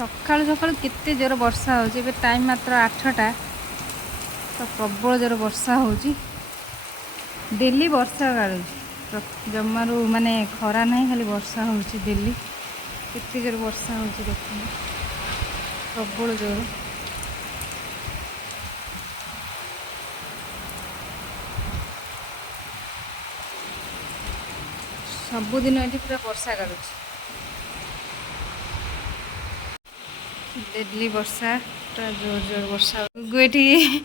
सकाळु सकाळु केते जोर वर्षा हो टाइम मात्र 8टा तो प्रबल जोर वर्षा हो डेली वर्षा गाड़ू जमारू माने खरा नहीं खाली वर्षा हो डेली केते जोर वर्षा हो देख प्रबल जोर सबुदिन ये पूरा वर्षा गाड़ू डेली वर्षा पूरा जोर जोर वर्षा ये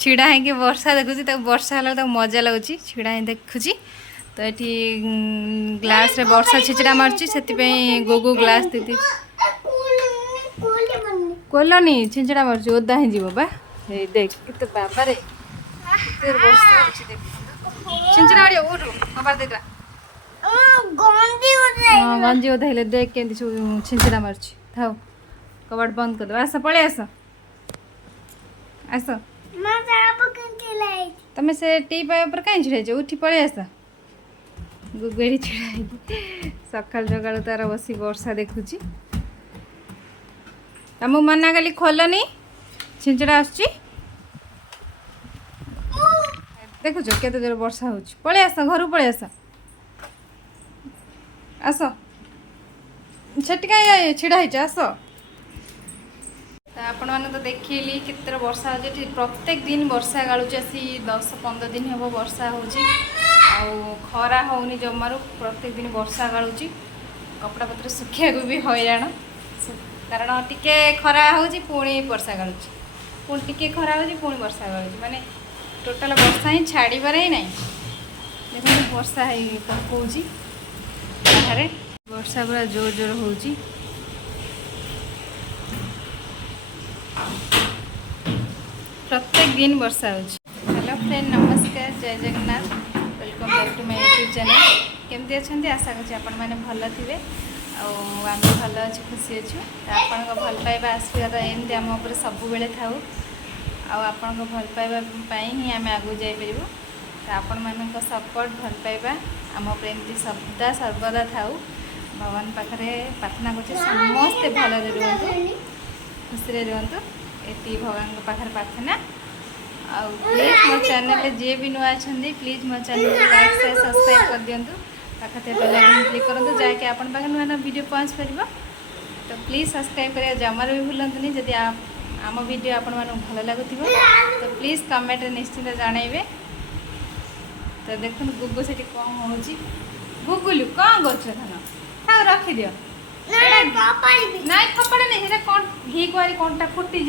छिड़ा है वर्षा देखुची वर्षा है मजा लगुच छिड़ा ही देखुची तो ये ग्लास रे वर्षा छिचड़ा मार्ची से गोगो ग्लास दे कोलनी छिंचड़ा मार्ची ओदा ही जीव बा देख कित बाबा रे वर्षा देख छिंचड़ा उठू कबार देख गंजी ओदा हेले देख के छिंचड़ा मार्ची थाओ कबाड़ बंद कर दो आस पड़े आस आस तुम से टी पाइप पर कहीं छिड़ाई उठी पड़े आस गुगेड़ी छिड़ाई सका सका तार बस वर्षा देखुची तुम मना कली खोलनी छिंचड़ा आस देखुच केते जोर वर्षा हो पड़े आस घर पड़े आस आस छेटी कहीं छिड़ा आस आपण मैंने तो देखिए कितने वर्षा हो प्रत्येक दिन वर्षा गाड़ुची आसी 10-15 दिन हम वर्षा हो खरा होनी जमारू प्रत्येक दिन वर्षा गाड़ुची कपड़ा पत्र सुखिया भी हैरान कारण टिके खरा हो पुणी वर्षा गाड़ुची पुणी टिके खरा हो पुणी वर्षा गाड़ुची माने टोटाल वर्षा ही छाड़बार ही ना देखो वर्षा पकाउची बाहर वर्षा पूरा जोर जोर हो प्रत्येक दिन वर्षा हो। हेलो फ्रेंड नमस्कार जय Jagannath welcome back to my YouTube channel केमती अच्छा आशा करছি आपण मैंने भल थे आम भल अच्छे खुशी अच्छु आपण भल पाइबा आशीर्वाद एमती आम उपर सब बेले थाउ आपण भल पाइबा ही आम आगू जापर आपण मान सपोर्ट भल पाइबा आम उपर एमती सदा सर्वदा थाउ भगवान पाखे प्रार्थना कर समस्ते भलरे रुहतु खुशी रुहतु ये भगवान पाखे प्रार्थना आउ प्लीज मो चैनल जे भी नुआ अच्छा प्लीज मो चैनल को लाइक शेयर सब्सक्राइब कर दिंतु पाखे बेल आइकन क्लिक करूँ जहाँकि आपण पाखे नुआ नुआ वीडियो पहुँच पार तो प्लीज सब्सक्राइब करिया जमार भी भूलतुनि जदि आम वीडियो आपण मानू भल लगुव तो प्लीज कमेंट निश्चिंत जनइबे तो देखो गुगु से कौन हो गुगुलु कौन कर धन था रखी दियो ना खपड़ा नहीं कौन घी कुआरी कौनटा फुटीज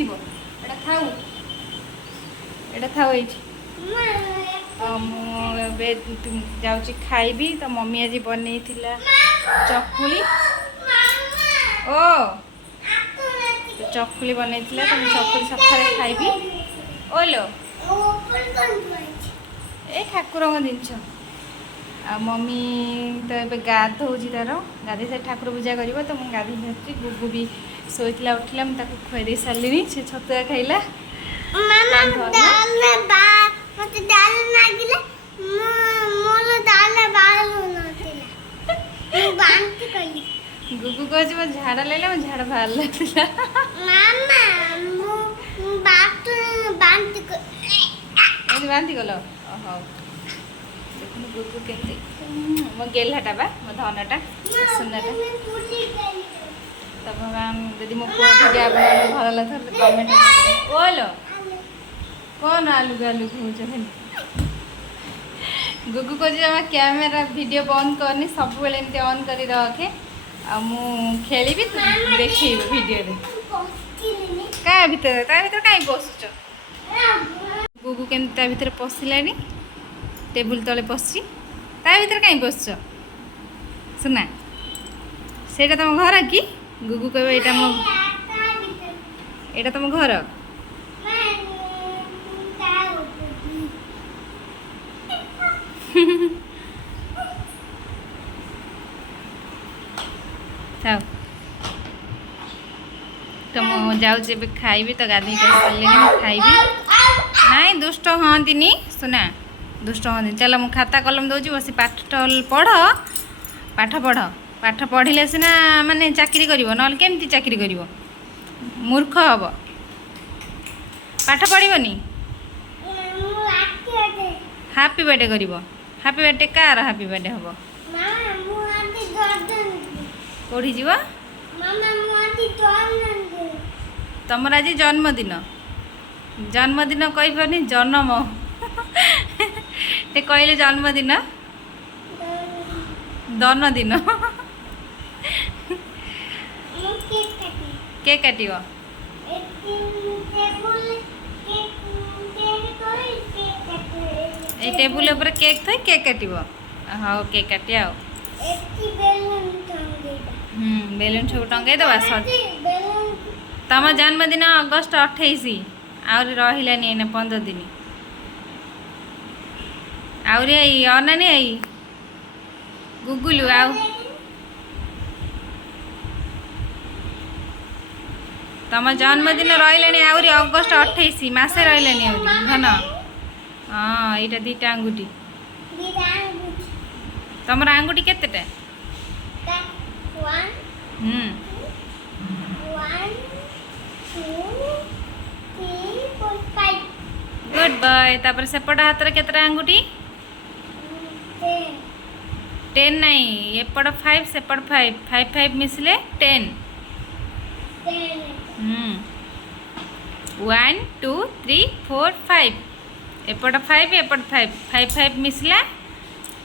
एटा थाऊ ये तो मुझे जाऊँगी खाइबी तो मम्मी आज बनई चकुली ओ तो चकुली बनई तो मैं चकुली सकाଳେ खाइबी ओलो ए ठाकुर जिनस आ मम्मी तो ये गाधोची तार गाधे से ठाकुर पूजा कर तो मुझे गाधे गुगु भी शोला उठला मुझे खुआई दे सारे से छतुआ खाइला गुगु कह मो झाड़ा लैला मो झाड़ा बाहर लगा बांधी गल हाँ देख गुगु के मो गेलाटा बा मो धनटा सुनाटा तो भगवान यदि मो पुआ भिडियो भल लगे कमेंट ओलो कौन आलू गालू कह गुगु कह कैमेरा वीडियो बंद करनी सब बेले एमती ऑन कर रखे आ मु खेली देखी वीडियो क्या भीतर कहीं बसुच गुगु केमती भीतर पशिलानी टेबुल तले पशि ता भीतर कहीं बसुच सुना से तुम घर कि गुगु कह यहाँ तुम घर थाओ तो मुझे जाऊँ खाइबी तो गाधी खाइबी ନାଇଁ ଦୁଷ୍ଟ ହୁଅନ୍ତିନି ସୁନା, ଦୁଷ୍ଟ ହୁଅନ୍ତିନି। ଚାଲ ମୁଁ ଖାତା କଲମ ଦେଉଛି, ବସି ପାଠ ପଢ଼, ପାଠ ପଢ଼। ପାଠ ପଢ଼ିଲେ ସିନା ମାନେ ଚାକିରି କରିବ, ନହେଲେ କେମିତି ଚାକିରି କରିବ? ମୂର୍ଖ ହବ। ପାଠ ପଢ଼ିବନି? ହାପି ବାର୍ଥଡେ କରିବ। ହାପି ବାର୍ଥଡେ କାହାର ହାପି ବାର୍ଥଡେ ହବ? କୋଉଠି ଯିବ? ତମର ଆଜି ଜନ୍ମଦିନ। ଜନ୍ମଦିନ କହିପାରୁନି, ଜନ୍ମ ଟେ କହିଲେ ଜନ୍ମଦିନ, ଜନ୍ମଦିନ। କେକ୍ କାଟିବ? এই টেবুল উপরে কেক থই কেক কাটিব। হও কেক কাটি আও। বেলুন সব টঙ্গাই দেবা। ତମ ଜନ୍ମଦିନ ଅଗଷ୍ଟ 28, ଆହୁରି ରହିଲାନି ଏଇନା 15 ଦିନ। ଆହୁରି ଏଇ ଅନାନି ଏଇ ଗୁଗୁଲୁ ଆଉ ତମ ଜନ୍ମଦିନ ରହିଲାନି ଆହୁରି ଅଗଷ୍ଟ 28, ମାସେ ରହିଲାନି ଆହୁରି ଧନ। ହଁ ଏଇଟା 2ଟା ଆଙ୍ଗୁଠି। ତମର ଆଙ୍ଗୁଠି କେତେଟା? Good boy. तापर सेपट हाथ रे केतरा आंगुठी? 10 नहीं, एपट 5 सेपट 5, 5 5 मिसले 10। 1 2 3 4 5, एपट 5 एपट 5, 5 5 मिसला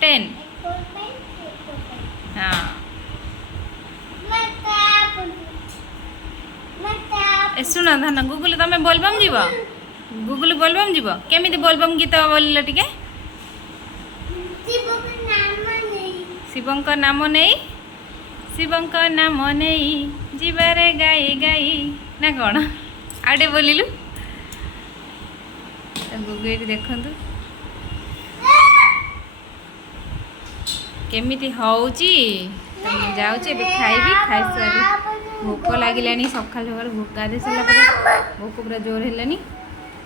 10। हाँ ए सुन धन, गुगुल तमे बोलबम जीव? गुगुल बोलबम जीव? केमिति बोलबम गीत बोलिल टिके? शिवंक नाम नहीं, शिवंक नाम नहीं जीवारे गाई गाई ना कौन आउटे बोलिलु? गुगु ये देखंतु केमिति होउची। जाऊँ ए खाइबी, खाई सारी भोक लगिलानी। सकाल सकाल भोक गाधे सारा पर भोक पूरा जोर है,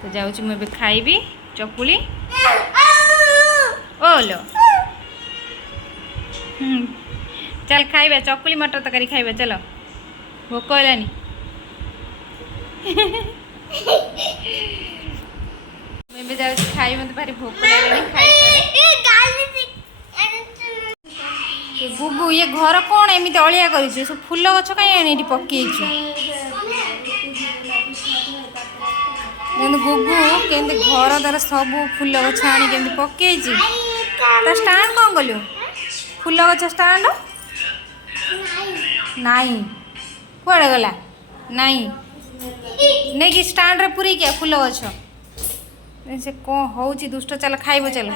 तो जाऊँ मुझे खाइबी चकुली। ओलो चल खाइबा चकुली मटर तरकारी खाइबा, चलो भोक है। मैं जाऊँ खाई, मत भारी भोक लगे खाई। गुगु ये घर कौन एमती अलिया कर फूल गछ कहीं पकई? गुगु केमती घर द्वारा सब फूल गछ आनी केमती पकई? स्टाण्ड कौन कलु? फूल गछ स्टाण्ड नाई कुआड़े गला? नाई नहीं कि स्टाण्ड रे पूरी क्या फूल गछ से कौन हूँ दुष्ट। चल खाइब, चल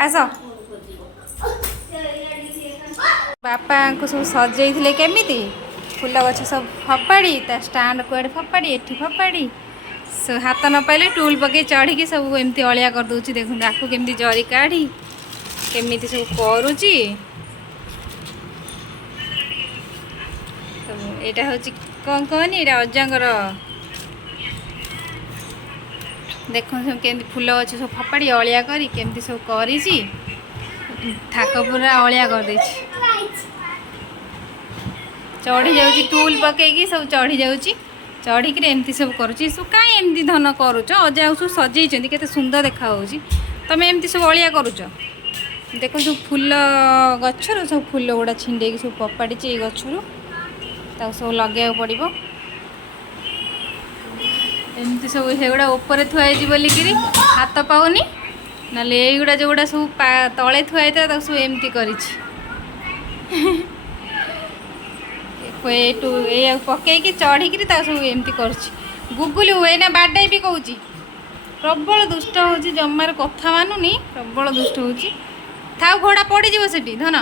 आस। बापा को सब सजई केमिति फूल गछ सब फपाड़ी, स्टाण्ड कुआड़े फपाड़ी, एठी फपाड़ी, हाथ न पाइले टूल पके चढ़ी सब एमती अलिया कर दूची। देखो आपको केमती जरी काढ़ी केमिति सब करुची। तो यहाँ हूँ कौन कहनी ये अजांगर देखो सब केमती फूल गछ सब फपाड़ी अलिया करी केमती सब करी थाक पूरा अलिया कर देछि। चढ़ी जाऊँगी टूल पकईकी सब चढ़ी जाऊँगी, चढ़ी एमती सब करुँची। कहीं एमती धन करुच? अजा सब सजई केते सुंदर देखा होउची, तमे एमती सब अलिया करुच? देखो सब फूल गछर सब फूल गुड़ा छिंडे सब फपाड़ी ये गछरू सब लगे पड़ो। एमती सब सेगुड़ा ऊपर थुआई बोलिकी हाथ पाऊनी, ना युड़ा जो गुड़ा सब तले थुआई सब एमती करी पकईकी चढ़ी सब एमती कर। गुगुलू एना बाडे भी कहूँ प्रबल दुष्ट हूँ, जमार कथा मानुनी, प्रबल दुष्ट हूँ। था घोड़ा पड़ज से धन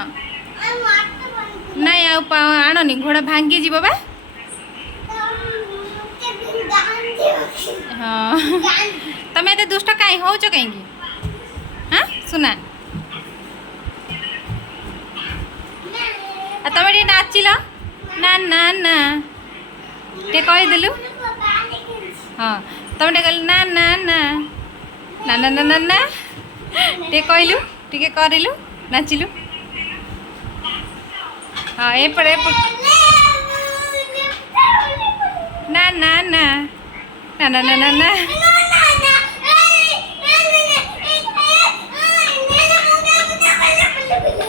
नाई आणनी, घोड़ा भांगी जीव बा। हाँ तमें एत दुष्ट कहीं हो कहीं? हाँ सुना तमें टे नाचिल ना ना ना टे कहीदेलु। हाँ तुम टे कहल ना ना ना ना ना ना ना ना टे कहलु टे करिलु नाचिलु हाँ एपटे ना ना ना ना ना ना ना ना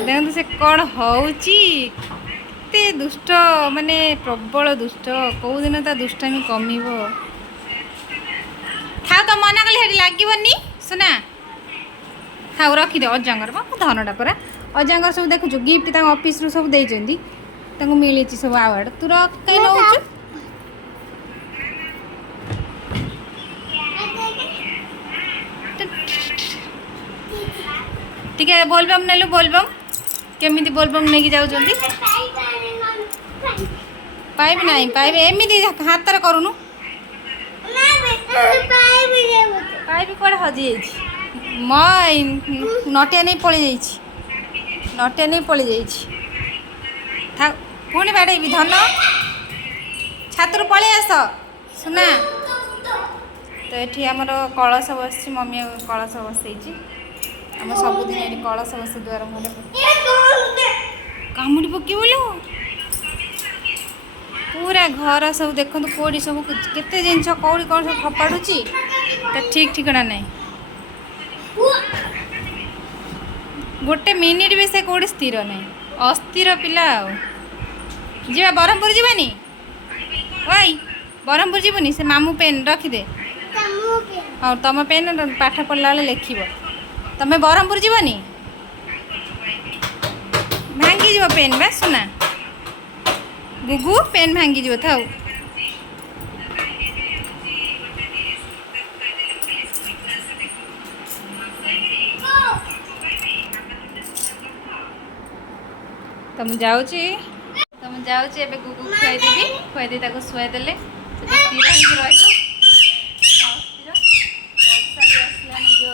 देखो से कौन होते दुष्ट माने प्रबल दुष्ट कौ दिन ता दुष्टामी कमिब था तो मना कले हेरी लागबनी सुना थाउ रखी दे अजांगर बा धनटा परा अजांगर सब देखु गिफ्ट ता ऑफिस रु सब देइचंदी तांको मिली सब अवार्ड तू रख कई नउछु ठीक है बोलबम नेलु बोलबम केमिति बोलबम नेकी जाउचंदी पाइब नाही पाइब एमिति हाथ रे करूनु पाइब कोड हजी जाइछि मई नटिया नहीं पळी जाइछि नटिया नहीं पळी जाइछि था पुणी बाड़े भी धन छात्र पळी आस सुना तो ये आमर कलश बस मम्मी कलश बसई आम सबुदिन ये कलश बस द्वार मुझे कामुड़ी पक बोलो पूरा घर सब देखो कौड़ी सब केते जिनस कौड़ी कौन सब खपाड़ुची तो ठीक ठिकना नहीं गोटे मिनिट भी से कौड़ी स्थिर नहीं अस्थिर पिला जीवा ब्रह्मपुर जीवानी ओई ब्रह्मपुर जीवनी से मामू पेन रखिदे हाँ तुम पेन पाठ पढ़ला बेले लिख तुम ब्रह्मपुर जीवनी भांगी जीव पेन बा सुना गुगु पेन भांगी जीव थाउ तुम जाऊची एबे गुगु खुआई देबी खुआई दे ताको सुआई देले स्थिर होइके रहिलो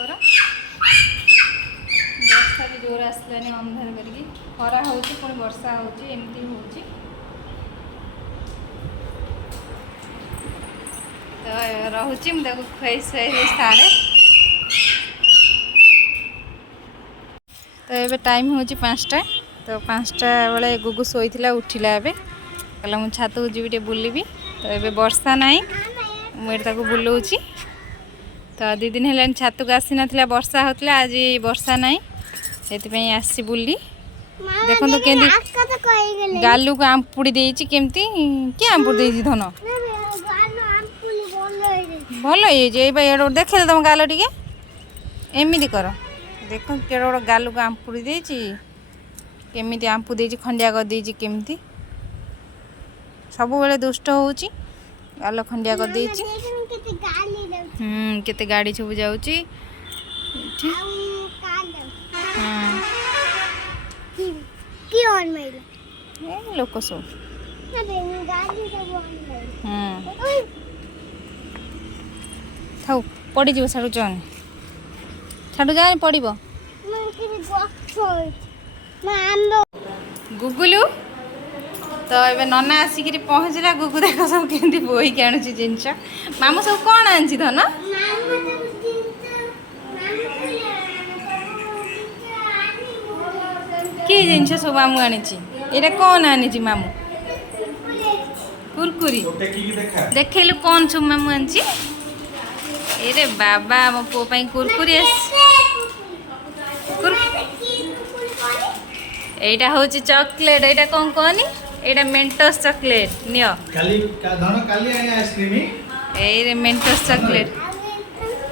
वर्षा भी जोर आसलानी अंधार करके खरा होची पुणी वर्षा होची एमती होची तो रहुची मु ताको खुआई सुआई सारे तो ये टाइम होची 5टा तो 5टा बेले गुगु शोला उठिला एबे कहला मु छात को जीवी बुलबी तो ये वर्षा नाई मुझे बुलाऊँगी तो 2 दिन है छात को आसी ना वर्षा होता आज वर्षा नाई से आसी बुली देखो तो केमती गालू को आंपुड़ी देती केमती किए आंपुड़ी देती धन भल हो देखे तुम गाल टे एमती कर देख के गालू को आंपुड़ी देती केमी आंपु दे खंडिया कर देती केमती सब बेले दुष्ट होची गाल खंडिया कर देती केते गाड़ी सब जाऊची लोक सब थाउ पड़ जाओ साड़ू जान छाड़ू जा पड़ गुगुलू तो ये नना आसिक पहुँचला गुगु देख सब केमती बोईक आणुची जिनस मामू सब कौन आनी धन कि जिनस सब मामू आनी ये कौन आनी मामू कुरकुरी देखलु कौन सब मामू आनी ये बाबा मो पो कुरकुरी एटा हूँ चॉकलेट एटा कौन कहनी एटा मेंटोस चॉकलेट नियो ए मेंटोस चॉकलेट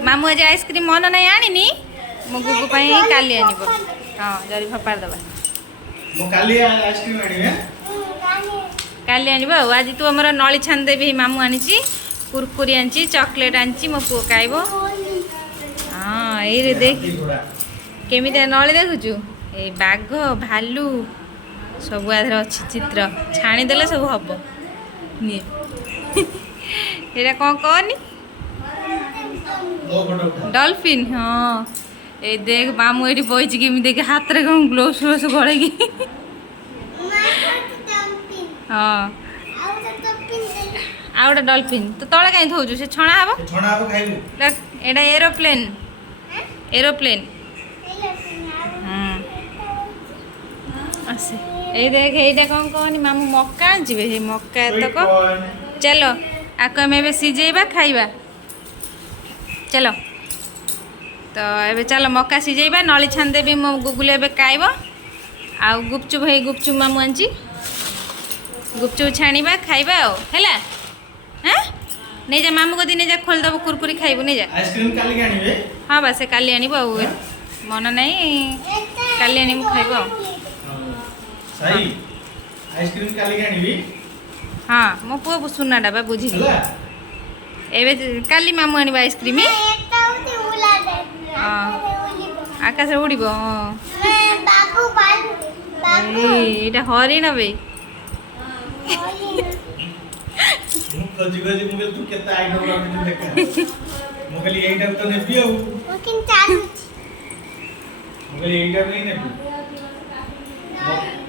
मामू आज आइसक्रीम मन नहीं आनी मो गुगु काली आनिब हाँ जरी फपाड़ दबा काली आनिब आज तू आमर नली छान देवी मामू आनी कुरकुरी आनी चॉकलेट आनी मो पु खाइब हाँ ये देख केमी नली देखुचु ए बाघ भालू सब आधर अच्छी चित्र छाणीदेले सब हम ये कौन कहनी डॉल्फिन हाँ ये देख मामू ये बही कि देख हाथ में कौन ग्लोव्स फ्लोव्स गड़े हाँ आ गोटे डॉल्फिन तो तले कहीं थोचु से छणा हबो छणा हबो खाइबु एटा एरोप्लेन एरोप्लेन आसे ए देख एटा कौन कहनी मामू मक्का आनजिबे हे मक्का तक चलो आको हम एबे सिजेबा खाइबा चलो तो एबे चलो मक्का सिजेबा नली छान देबी मो गुगुल एबे खाइबो आ गुपचुप हे गुपचुप मामू आनची गुपचुप छाणीबा खाइबा ओ हैला हैं नहीं जा मामू को दिने जा खोल दबो कुरकुरी खाइबो नहीं जा आइसक्रीम काली आनिबे हां बस से काली आनिबो मन नहीं काली आनिबो खाइबो सही आइसक्रीम काली आनिबी हाँ मो पुओ सुनाटा बा बुझी एबे काली मामू आनिबो आइसक्रीम आकाश उड़ीबो एटा हरिण बे खोजी खोजी मुगल तू केता आइटम रखि देखा मुगल एटा तो नेबी आ लेकिन चालू मुगल एटा नहीं नेबी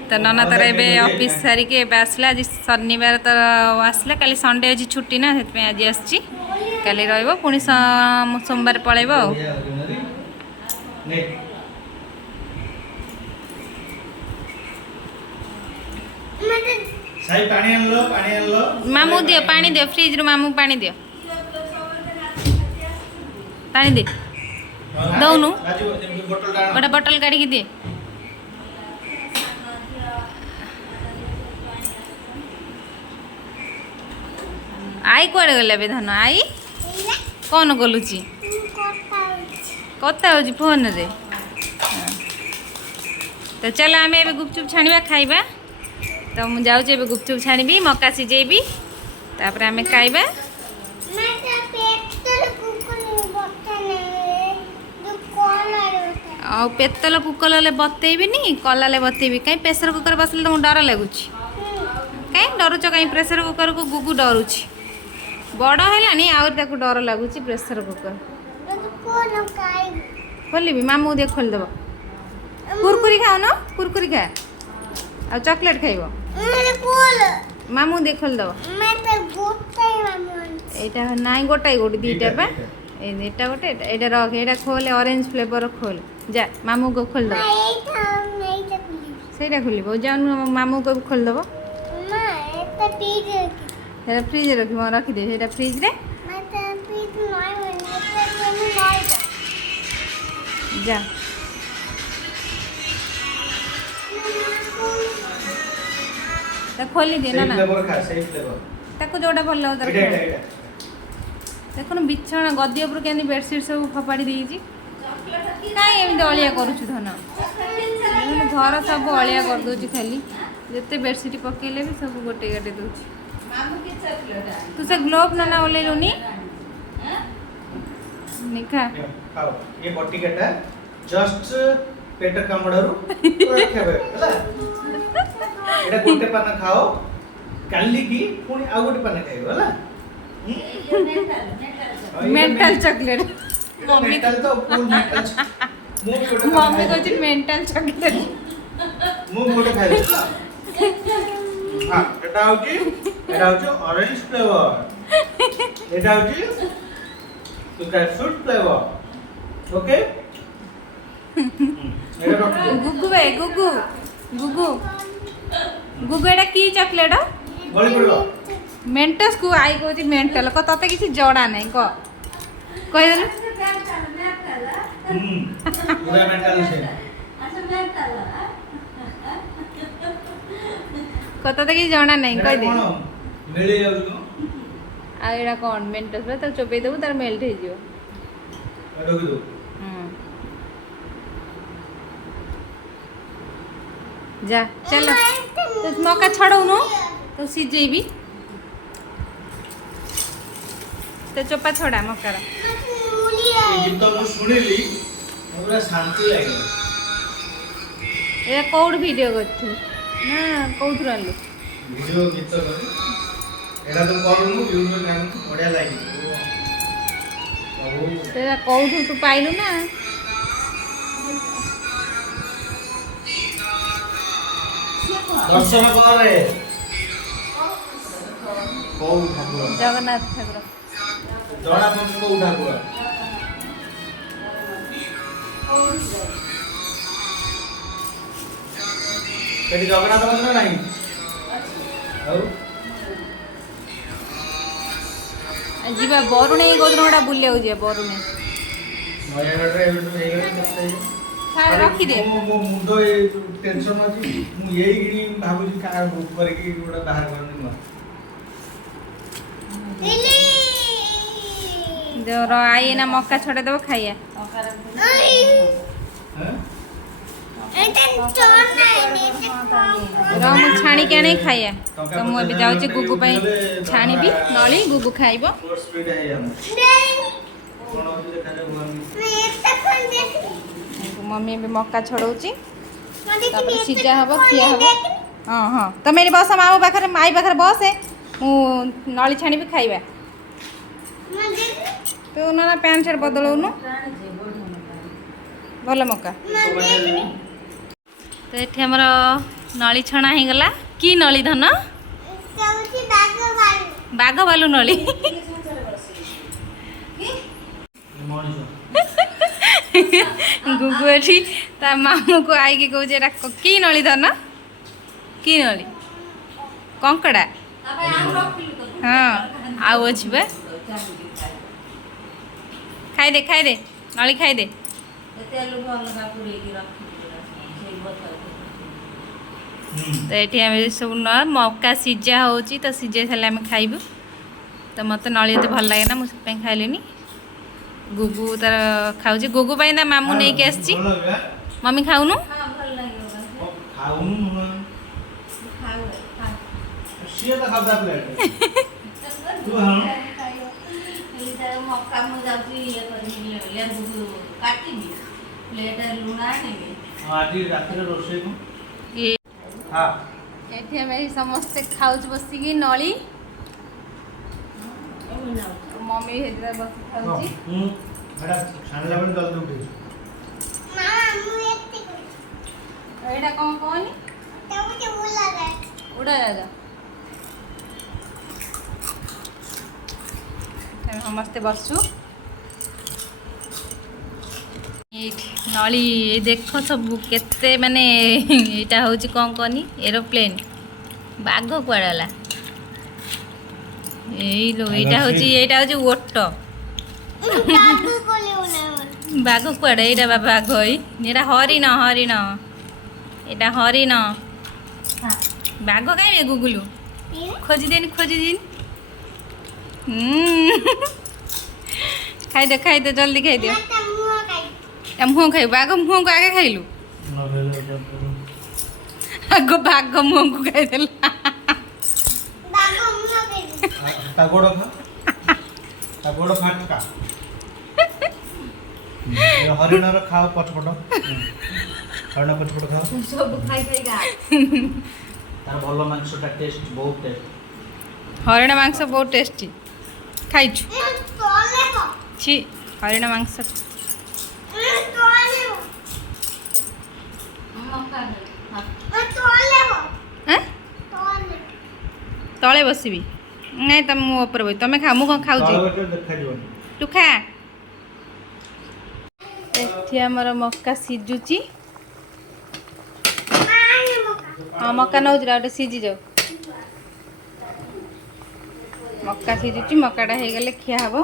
तो नना तर एबे ऑफिस सारिके एबे आसला आज शनिवार तो आसला काली संडे आज छुट्टी ना सेत आज आसची काली रहइबो पुनी सोमवार पळेबो साई पानी आन लो मामू दियो पानी दियो फ्रिज रो मामू पानी दियो पानी दे दौनु गोटे बोतल काढ़ी के दे आई कुआड़े गले बे धन आई कौन गलुची कता होची फोन रे तो चलो आम एबे गुपचुप छाणीबा खाइबा तो मु जाउची एबे गुपचुप छाणीबी मक्का सिजेबी तापर आमे खाइबा आ पेतल कुकरले बतेबिनी कलाले बतेबी कहीं प्रेशर कुकर बसले तुम डर लगुच कहीं डरुच कहीं प्रेशर कुकर को गुगु डरुची बड़ है आउर डर लगुच प्रेशर कुकर खोलबी मामू दे खोलदेव कुरकुरी खाओ न कुरकुरी खा आ चॉकलेट खाइब मामू दे खोलदेव एटा नाई गोटाई गोटे दीटा पा एटा गोटे एटा रख एटा खोले ऑरेंज फ्लेवर खोल जा मामू को खोलदेव सेटा खोलिब जाऊन मामू को खोलदेव फ्रिज रखिदे सेटा फ्रिज रे जा खोली दे ना ताको जोड़ा भल लगे देखो बिछना गदी उपर के बेडसीट सब फपाड़ी देजी कहीं एमती अलिया करुचु धन घर सब अलिया करदे खाली जिते बेडसीट पकड़े भी सब गोटे गोटे दूसरी तू से ग्लोव ना ओल्लुनी निखा ये बट्टी काटा जस्ट पेट कामड़ारू रखेबे हला एटा गोटे पाना खाओ काली की पुनी आ गोटे पाना खाइबो हला मेंटल चॉकलेट मेंटल तो फुल मेंटल मम्मी कहछि मेंटल चॉकलेट मु गोटे खाइबो हां एटा होची ऑरेंज फ्लेवर एटा होची सुगर फ्रूट फ्लेवर ओके गुगु बे गुगु गुगु गुगु एटा की चॉकलेट बोली पड़ो मेंटस को आई कहछि मेंटल को तते किछि जड़ा नै को कहि देलु पूरा मेंटल से को तते किछि जड़ा नै कहि दे मिले जाउ आ एटा कोन मेंटस बे त चोपे देबु तार मेल्ट हे जियो अडो दो जा चलो तो मौका छड़ौनु तो सिजेबी तो चोपा छोड़ा मक्कार गीत मु सुनिली पूरा शांति लागला ए कोड वीडियो करथि ना कोउथुर आलु वीडियो गीत कर एडा तो करूनु वीडियो काम बढ़िया लागी बाबू तेरा कोउथु तू पाइलु ना दर्शन करे କୋଉ ଠାକୁର ଜଗନ୍ନାଥ ଠାକୁର। ଜଣା ପଡୁଛି କୋଉ ଠାକୁର ସେଠି ଜଗନ୍ନାଥ ମନ୍ଦିର ନାହିଁ ଆଉ ଯିବା ବରୁଣେଇ କୋଉଦିନ ଗୋଟା ବୁଲିବାକୁ ଯିବା ବରୁଣେଇ। ନୟାଗଡ଼ରେ ଏବେଠୁ ହେଇଗଲାଣି ସାର୍ ରଖିଦେ। ମୋ ମୁଣ୍ଡ ଏ ଟେନସନ୍ ଅଛି ମୁଁ ଏଇକିଣି ଭାବୁଛି କାହା ବୁକ୍ କରିକି ଗୋଟେ ବାହାର କରନି ନୂଆ ଯୋଉ ଆଇ ଏଇନା ମକା ଛଡେଇ ଦେବ ଖାଇବା। ର ମୁଁ ଛାଣିକି ଆଣି ଖାଇବା। ତ ମୁଁ ଏବେ ଯାଉଛି ଗୁଗୁ ପାଇଁ ଛାଣିବି ନଳି ଗୁଗୁ ଖାଇବ। ମମି ଏବେ ମକା ଛଡଉଛି ତାପରେ ସିଝା ହବ ଖିଆ ହବ। ହଁ ହଁ ତମେ ଏଠି ବସ ମାମୁଁ ପାଖରେ ମାଇ ପାଖରେ ବସେ ମୁଁ ନଳି ଛାଣିବି ଖାଇବା। ତୁ ନା ପ୍ୟାଣ୍ଟ ସାର୍ଟ ବଦଳଉନୁ ଭଲ ମକା। ତ ଏଠି ଆମର ନଳି ଛଣା ହେଇଗଲା। କି ନଳି ଧନ ବାଘ ଭାଲୁ ନଳି। ଗୁଗୁ ଏଠି ତା ମାମୁଁକୁ ଆଇକି କହୁଛି ଏଇଟା କି ନଳି ଧନ କି ନଳି କଙ୍କଡ଼ା। ହଁ ଆଉ ଅଛି ବା ଖାଇଦେ ଖାଇଦେ ନଳି ଖାଇଦେ। ତ ଏଠି ଆମେ ସବୁ ମକା ସିଝା ହେଉଛି ତ ସିଝେଇ ସାରିଲେ ଆମେ ଖାଇବୁ। ତ ମୋତେ ନଳି ଏତେ ଭଲ ଲାଗେ ନା ମୁଁ ସେଥିପାଇଁ ଖାଇଲିନି। ଗୁଗୁ ତାର ଖାଉଛି ଗୁଗୁ ପାଇଁ ତା ମାମୁଁ ନେଇକି ଆସିଛି। ମମି ଖାଉନୁ ଏଠି ଆମେ ସମସ୍ତେ ଖାଉଛୁ ବସିକି ନଳି। ମମି ହେଇଥିଲା ବସି ଖାଉଛି। ଏଇଟା କ'ଣ କହନି ଉଡ଼ାଜାହାଜ। ଆମେ ସମସ୍ତେ ବସୁ ଏଇଠି ନଳି। ଦେଖ ସବୁ କେତେ ମାନେ ଏଇଟା ହେଉଛି କ'ଣ କହନି ଏରୋପ୍ଲେନ୍। ବାଘ କୁଆଡ଼େ ଗଲା ଏଇ ଲୋ ଏଇଟା ହେଉଛି ଓଟ। ବାଘ କୁଆଡ଼େ ଏଇଟା ବା ବାଘ ଏଇଟା ହରିଣ ହରିଣ ଏଇଟା ହରିଣ। ବାଘ କାହିଁବେ ଗୁଗୁଲୁ ଖୋଜିଦେନି ଖାଇଦେ ଖାଇଦେ ଜଲ୍ଦି ଖାଇଦିଅ। ମୁହଁ ଖାଇବୁ ବାଘ ମୁହଁକୁ ଆଗେ ଖାଇଲୁ ଆଗ ବାଘ ମୁହଁକୁ ଖାଇଦେଲା। ହରିଣର ଖାଅ ପଛପଟ ହରିଣ ପଛପଟ ଖାଅ ସବୁ ଖାଇ ଖାଇକା ତାର ଭଲ ମାଂସଟା ଟେଷ୍ଟ ବହୁତ ଟେଷ୍ଟ। ହରିଣ ମାଂସ ବହୁତ ଟେଷ୍ଟି ଖାଇଛୁ। ଛି ହରିଣ ମାଂସ ତଳେ ବସିବି ନାଇଁ ତମେ ମୋ ଉପରେ ବସି ତମେ ଖା ମୁଁ କ'ଣ ଖାଉଛି ତୁ ଖା। ଏଠି ଆମର ମକା ସିଝୁଛି। ହଁ ମକା ନେଉଛି ଆଉ ଗୋଟେ ସିଝି ଯାଉ। ମକା ସିଝୁଛି ମକାଟା ହେଇଗଲେ ଖିଆ ହବ।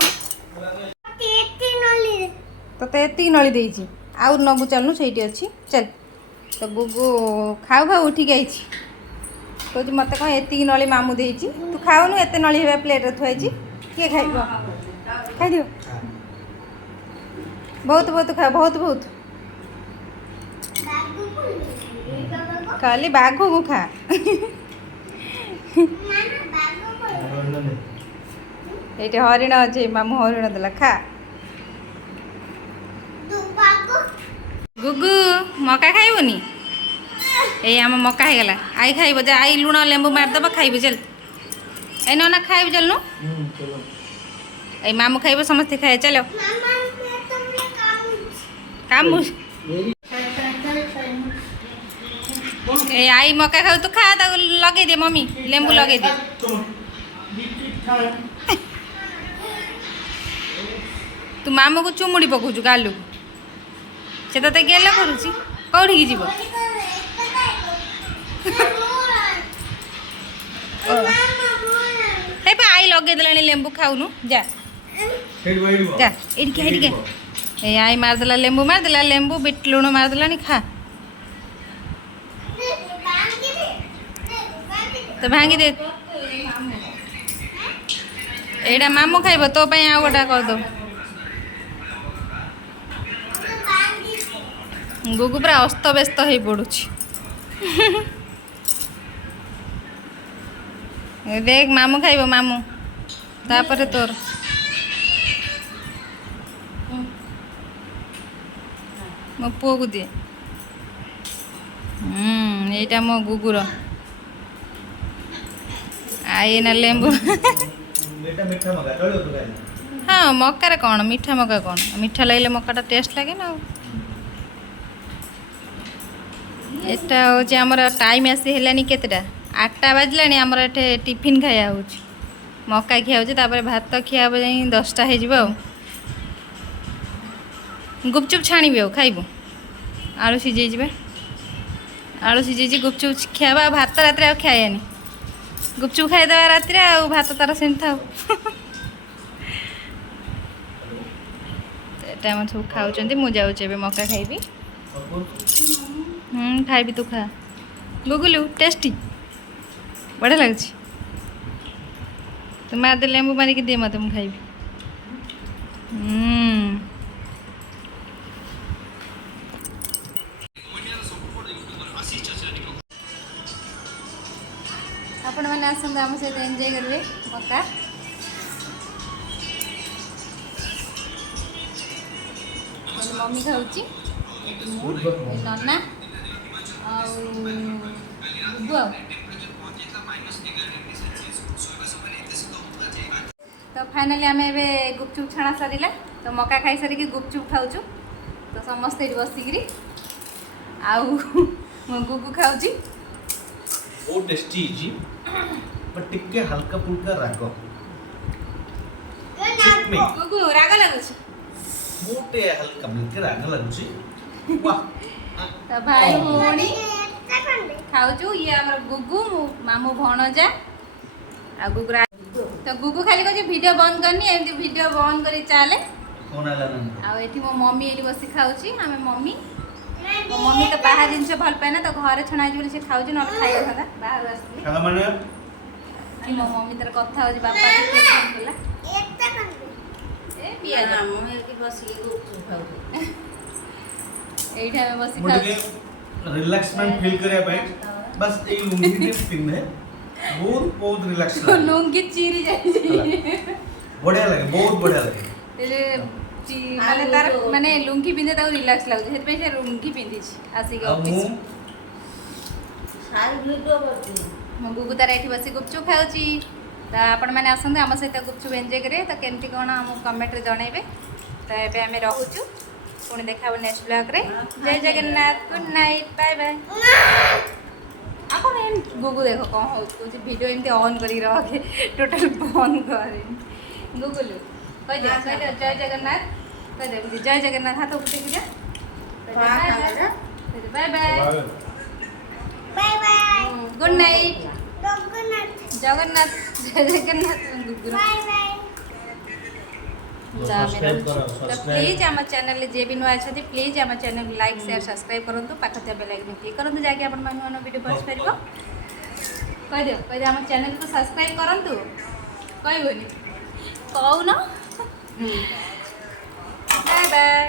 ତତେ ଏତିକି ନଳି ଦେଇଛି ଆଉ ନବୁ ଚାଲୁନୁ ସେଇଠି ଅଛି ଚାଲ। ତ ଗୁଗୁ ଖାଉ ଖାଉ ଉଠିକି ଆଇଛି କହୁଛି ମୋତେ କ'ଣ ଏତିକି ନଳି ମାମୁଁ ଦେଇଛି ତୁ ଖାଉନୁ ଏତେ ନଳି ହେବା ପ୍ଲେଟ୍ରେ ଥୁଆଇଛି କିଏ ଖାଇବ ଖାଇଦିଅ ବହୁତ ବହୁତ ଖା ବହୁତ ବହୁତ ଖାଲି ବାଘକୁ ଖା। ଏଇଠି ହରିଣ ଅଛି ମାମୁଁ ହରିଣ ଦେଲା ଖା। ଗୁଗୁ ମକା ଖାଇବୁନି ଏଇ ଆମ ମକା ହେଇଗଲା ଆଇ ଖାଇବ ଯେ ଆଇ ଲୁଣ ଲେମ୍ବୁ ମାରିଦେବ ଖାଇବୁ ଚାଲ। ଏଇ ନନା ଖାଇବୁ ଚାଲୁନୁ ଏଇ ମାମୁଁ ଖାଇବ ସମସ୍ତେ ଖାଇବେ ଚାଲ। କାମୁ ଏଇ ଆଇ ମକା ଖାଉ ତୁ ଖା ତାକୁ ଲଗେଇଦିଏ ମମି ଲେମ୍ବୁ ଲଗେଇଦିଏ। तू मामू को चुमुड़ी पकाउछु गालू से तते गेल करूची कौड़ी की जीव हे पा आई लगे देलानी लेंबू खाउनु जा जा एडिके एडिके ए आई मार देला लेंबू बिट लूण मार देलानी खा तो भांगी दे एडा मामू खाइब तो पई आ गोटा कर दो गुगु पूरा अस्त व्यस्त हो पड़ुछि देख मामू खाइब मामू तापर तोर मो पुओ को दिए एटा मो गुगुर आई ना लेंबू बेटा मीठा मगा चलो तो गाय हाँ मक्कार कौन मीठा मका कौन मीठा लगे मक्काटा टेस्ट लगे ना एटा हूँ आमर टाइम आसी है केतटा 8टा बाजलानी आमर एठे टिफिन खाया हो मक्का खिया हो भात खिया हे जाई 10टा हो गुपचुप छाणी खाइबू आलू सीझे आलू सीझे गुपचुप खिया भात रात खायानी गुपचुप खाईदे रात भात तार से था टाइम सब खाऊँ मुझे मक्का खाइबी खाइबी तू खा गुगुलू टेस्टी बढ़िया लगुच तू मार दे लेंबू मारिक दे मत मुझे खाइबी आपण मैंने आसते आम सहित एंजॉय करेंगे मक्का मम्मी खाऊची नन्ना बुबू तो फाइनाली आम ए गुपचुप छाणा सरिला तो मक्का खाई सारिकी गुपचुप खाऊचु तो समस्ते बसिकी आउ गुगु खाऊची बहुत टेस्टी जी बट टिके हल्का फुल्का राग गुगु राग लगुची मोटे हल्का मिलके राग लगुची वाह तो भाई भौणी खाऊचु ये हमर गुगु मामू भणजा आ गुगु तो गुगु खाली कह वीडियो बंद करनी एमती वीडियो बंद करी चाले कोन आला न आ एठी मो मम्मी एली बसी खाऊची हमें मम्मी मो मम्मी तो बाहर जिनसे भल पाए ना तो घरे छणा जी से खाऊची न खाई था बाहर आसली खाना माने कि मो मम्मी तर कथा हो बापा के फोन कला एकटा कर ए पिया जा मम्मी की बसी गुपचुप खाऊची एठा में बसी खाऊची रिलैक्समेंट फील करे भाई बस ए लुंगी के पिन है बहुत बहुत रिलैक्स लुंगी चीरी जाई बढ़िया लगे बहुत बढ़िया लगे माने तार माने लुंगी पिंधे ताऊ रिलैक्स लागु हेत पे से लुंगी पिंधी छी आसी के ऑफिस सारी वीडियो करती म गुगु तार एठी बसी गुपचुप खाउची त आपण माने आसंदे हम सहित गुपचुप एन्जॉय करे त केमती कोन हम कमेंट रे जणाइबे त एबे हमें रहूचु पुणी देखाबो नेक्स्ट ब्लॉग रे जय Jagannath good night bye bye आपण एम गुगु देखो कोन हो कुछ वीडियो एमती ऑन करी रखे टोटल बंद करे गुगुलू कह दे जय जगन्नाथ कह दे जय जगन्नाथ हाथ उठे के bye bye bye bye good night Jagannath जय जगन्नाथ गुगु बाय बाय प्लीज आम चैनल जे भी नुआ अच्छा प्लीज आम चैनल लाइक शेयर सब्सक्राइब करूँ पाखे बेल आइकन क्लिक करूँ जाकि आप वीडियो पहुँच पार कह आम चैनल को सब्सक्राइब करूँ कहबनी कौन बाय बाय